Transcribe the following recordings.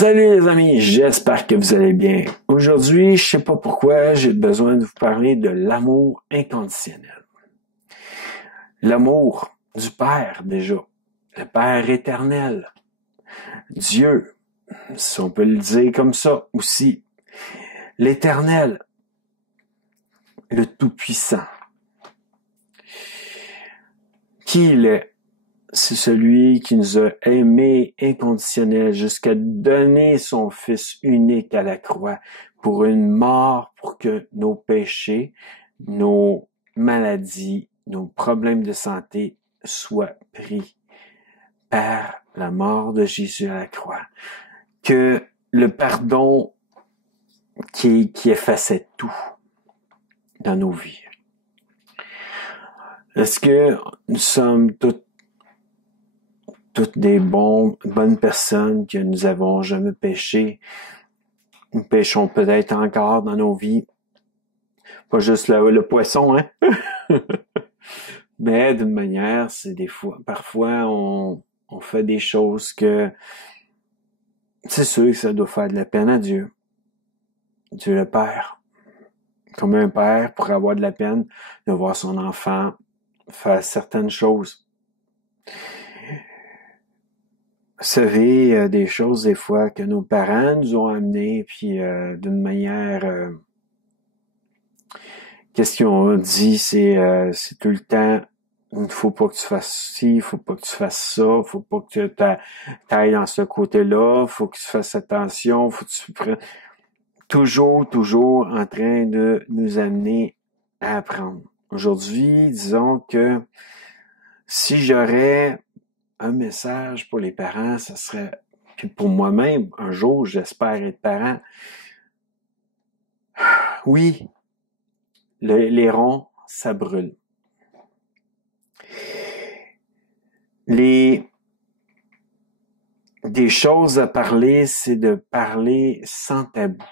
Salut les amis, j'espère que vous allez bien. Aujourd'hui, je sais pas pourquoi, j'ai besoin de vous parler de l'amour inconditionnel. L'amour du Père déjà, le Père éternel, Dieu, si on peut le dire comme ça aussi, l'Éternel, le Tout-Puissant. Qui il est? C'est celui qui nous a aimés inconditionnel jusqu'à donner son Fils unique à la croix pour une mort, pour que nos péchés, nos maladies, nos problèmes de santé soient pris par la mort de Jésus à la croix. Que le pardon qui effaçait tout dans nos vies. Est-ce que nous sommes toutes des bonnes personnes, que nous avons jamais péché? Nous péchons peut-être encore dans nos vies. Pas juste le poisson, hein? Mais d'une manière, c'est parfois on fait des choses que c'est sûr que ça doit faire de la peine à Dieu. Dieu le Père. Comme un père pourrait avoir de la peine de voir son enfant faire certaines choses. Vous savez, des choses des fois que nos parents nous ont amenées, puis d'une manière, qu'est-ce qu'ils ont dit, c'est tout le temps, il faut pas que tu fasses ci, il faut pas que tu fasses ça, faut pas que tu t'ailles dans ce côté-là, faut que tu fasses attention, faut que tu prennes, toujours en train de nous amener à apprendre. Aujourd'hui, disons que si j'aurais un message pour les parents, ça serait, puis pour moi-même, un jour, j'espère être parent. Oui, les ronds, ça brûle. Des choses à parler, c'est de parler sans tabou.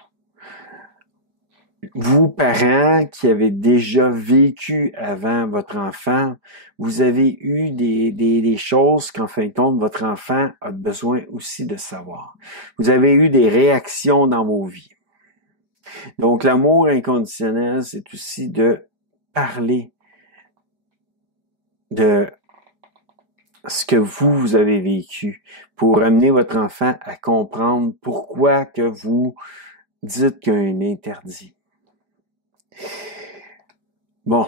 Vous, parents qui avez déjà vécu avant votre enfant, vous avez eu des choses qu'en fin de compte, votre enfant a besoin aussi de savoir. Vous avez eu des réactions dans vos vies. Donc, l'amour inconditionnel, c'est aussi de parler de ce que vous avez vécu pour amener votre enfant à comprendre pourquoi que vous dites qu'il y a un interdit. Bon,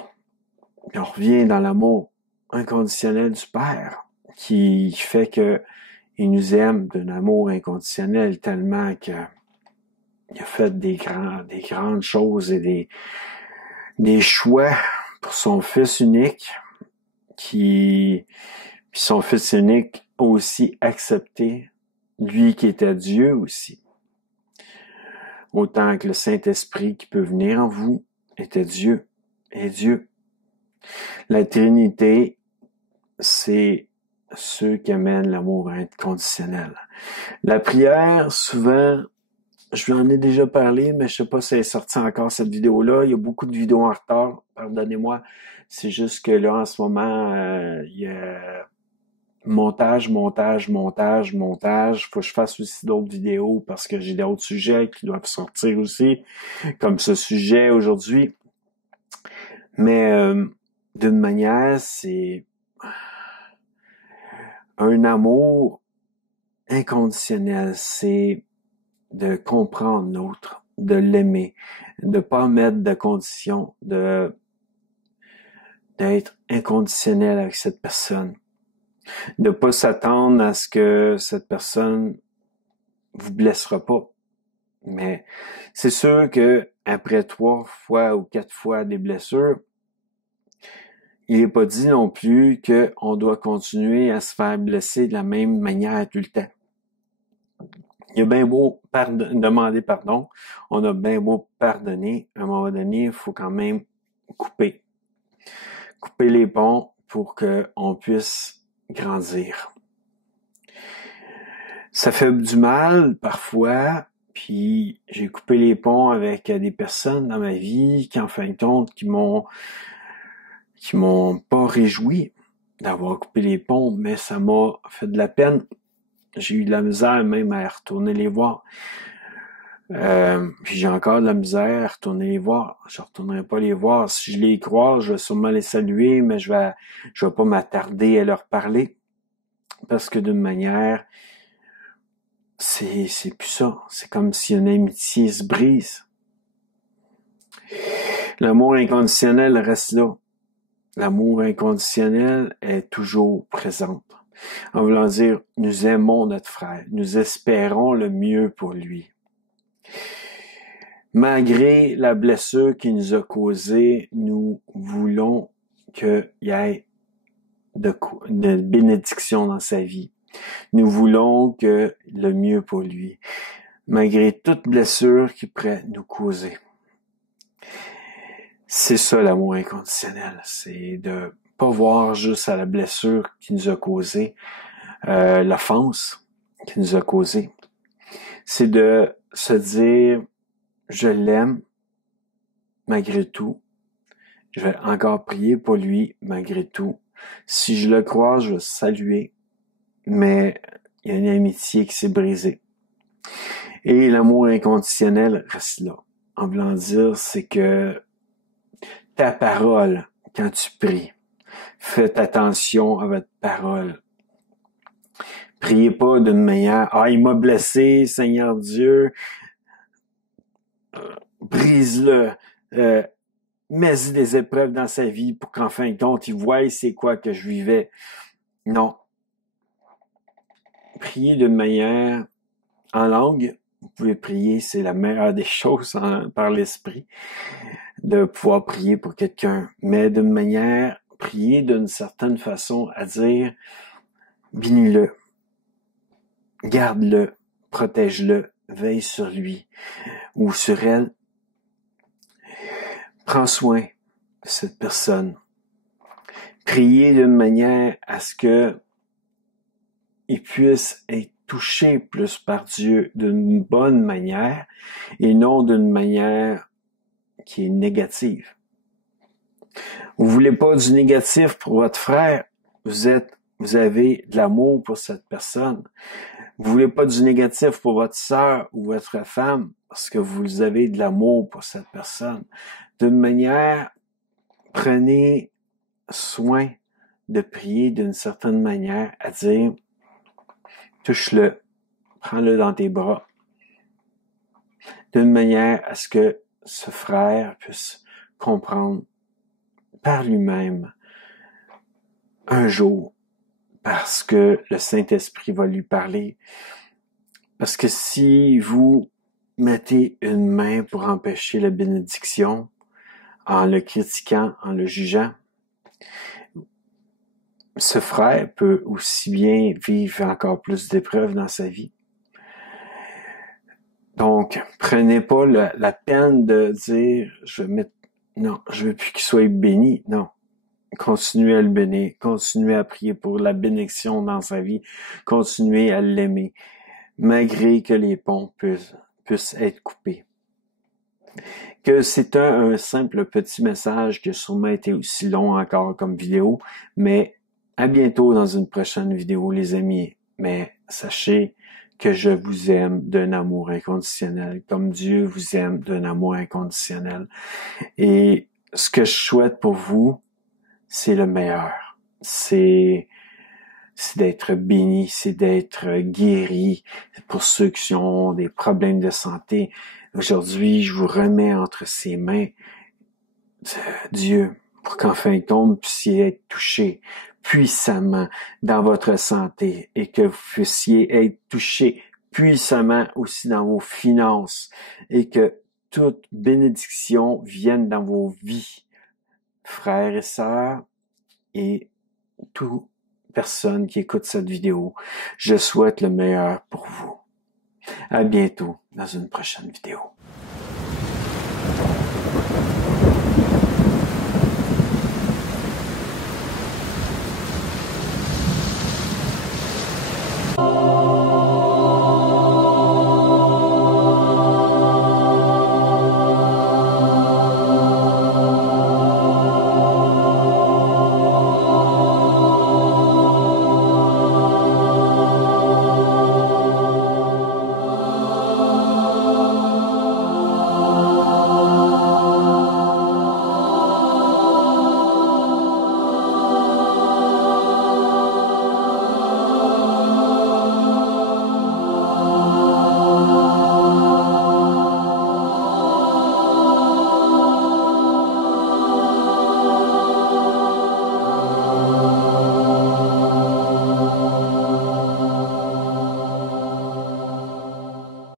on revient dans l'amour inconditionnel du Père, qui fait que il nous aime d'un amour inconditionnel tellement que il a fait des grandes choses et des choix pour son Fils unique, puis son Fils unique a aussi accepté, lui qui était Dieu aussi. Autant que le Saint-Esprit qui peut venir en vous était Dieu et Dieu. La Trinité, c'est ceux qui amènent l'amour inconditionnel. La prière, souvent, je lui en ai déjà parlé, mais je sais pas si elle est sortie encore cette vidéo-là. Il y a beaucoup de vidéos en retard, pardonnez-moi. C'est juste que là, en ce moment, il y a montage. Faut que je fasse aussi d'autres vidéos parce que j'ai d'autres sujets qui doivent sortir aussi, comme ce sujet aujourd'hui. Mais d'une manière, c'est un amour inconditionnel. C'est de comprendre l'autre, de l'aimer, de pas mettre de conditions, d'être inconditionnel avec cette personne, de pas s'attendre à ce que cette personne vous blessera pas. Mais c'est sûr que après 3 fois ou 4 fois des blessures, il n'est pas dit non plus qu'on doit continuer à se faire blesser de la même manière tout le temps. Il y a bien beau demander pardon, on a bien beau pardonner, à un moment donné, il faut quand même couper les ponts pour qu'on puisse grandir. Ça fait du mal parfois, puis j'ai coupé les ponts avec des personnes dans ma vie qui, en fin de compte, qui m'ont pas réjoui d'avoir coupé les ponts, mais ça m'a fait de la peine J'ai eu de la misère même à retourner les voir. Puis j'ai encore de la misère à retourner les voir. Je retournerai pas les voir. Si je les croise, je vais sûrement les saluer, mais je vais pas m'attarder à leur parler. Parce que d'une manière, c'est plus ça. C'est comme si une amitié se brise. L'amour inconditionnel reste là. L'amour inconditionnel est toujours présent. En voulant dire, nous aimons notre frère. Nous espérons le mieux pour lui. Malgré la blessure qu'il nous a causée, nous voulons qu'il y ait de bénédiction dans sa vie. Nous voulons que le mieux pour lui, malgré toute blessure qu'il pourrait nous causer. C'est ça l'amour inconditionnel, c'est de pas voir juste à la blessure qu'il nous a causée, l'offense qu'il nous a causée. C'est de se dire, je l'aime malgré tout. Je vais encore prier pour lui malgré tout. Si je le croise, je vais saluer. Mais il y a une amitié qui s'est brisée. Et l'amour inconditionnel reste là. En voulant dire, c'est que ta parole, quand tu pries, faites attention à votre parole. Priez pas d'une manière, il m'a blessé, Seigneur Dieu, brise-le, mets-y des épreuves dans sa vie pour qu'en fin de compte, il voie c'est quoi que je vivais. Non. Priez d'une manière en langue. Vous pouvez prier, c'est la meilleure des choses par l'esprit, de pouvoir prier pour quelqu'un. Mais d'une manière, prier d'une certaine façon à dire, bénis-le, garde-le, protège-le, veille sur lui ou sur elle. Prends soin de cette personne. Priez d'une manière à ce que il puisse être touché plus par Dieu d'une bonne manière et non d'une manière qui est négative. Vous voulez pas du négatif pour votre frère, vous avez de l'amour pour cette personne. Vous voulez pas du négatif pour votre sœur ou votre femme parce que vous avez de l'amour pour cette personne. D'une manière, prenez soin de prier d'une certaine manière à dire, touche-le, prends-le dans tes bras, d'une manière à ce que ce frère puisse comprendre par lui-même un jour, parce que le Saint-Esprit va lui parler. Parce que si vous mettez une main pour empêcher la bénédiction, en le critiquant, en le jugeant, ce frère peut aussi bien vivre encore plus d'épreuves dans sa vie. Donc, prenez pas la peine de dire, non, je veux plus qu'il soit béni. Non. Continuez à le bénir. Continuez à prier pour la bénédiction dans sa vie. Continuez à l'aimer. Malgré que les ponts puissent être coupés. Que c'est un simple petit message qui a sûrement été aussi long encore comme vidéo, mais à bientôt dans une prochaine vidéo, les amis. Mais sachez que je vous aime d'un amour inconditionnel, comme Dieu vous aime d'un amour inconditionnel. Et ce que je souhaite pour vous, c'est le meilleur. C'est d'être béni, c'est d'être guéri. Pour ceux qui ont des problèmes de santé, aujourd'hui, je vous remets entre ses mains Dieu, pour qu'en fin de compte, vous puissiez être touché puissamment dans votre santé et que vous puissiez être touché puissamment aussi dans vos finances et que toute bénédiction vienne dans vos vies, frères et sœurs et toute personne qui écoute cette vidéo. Je souhaite le meilleur pour vous. À bientôt dans une prochaine vidéo.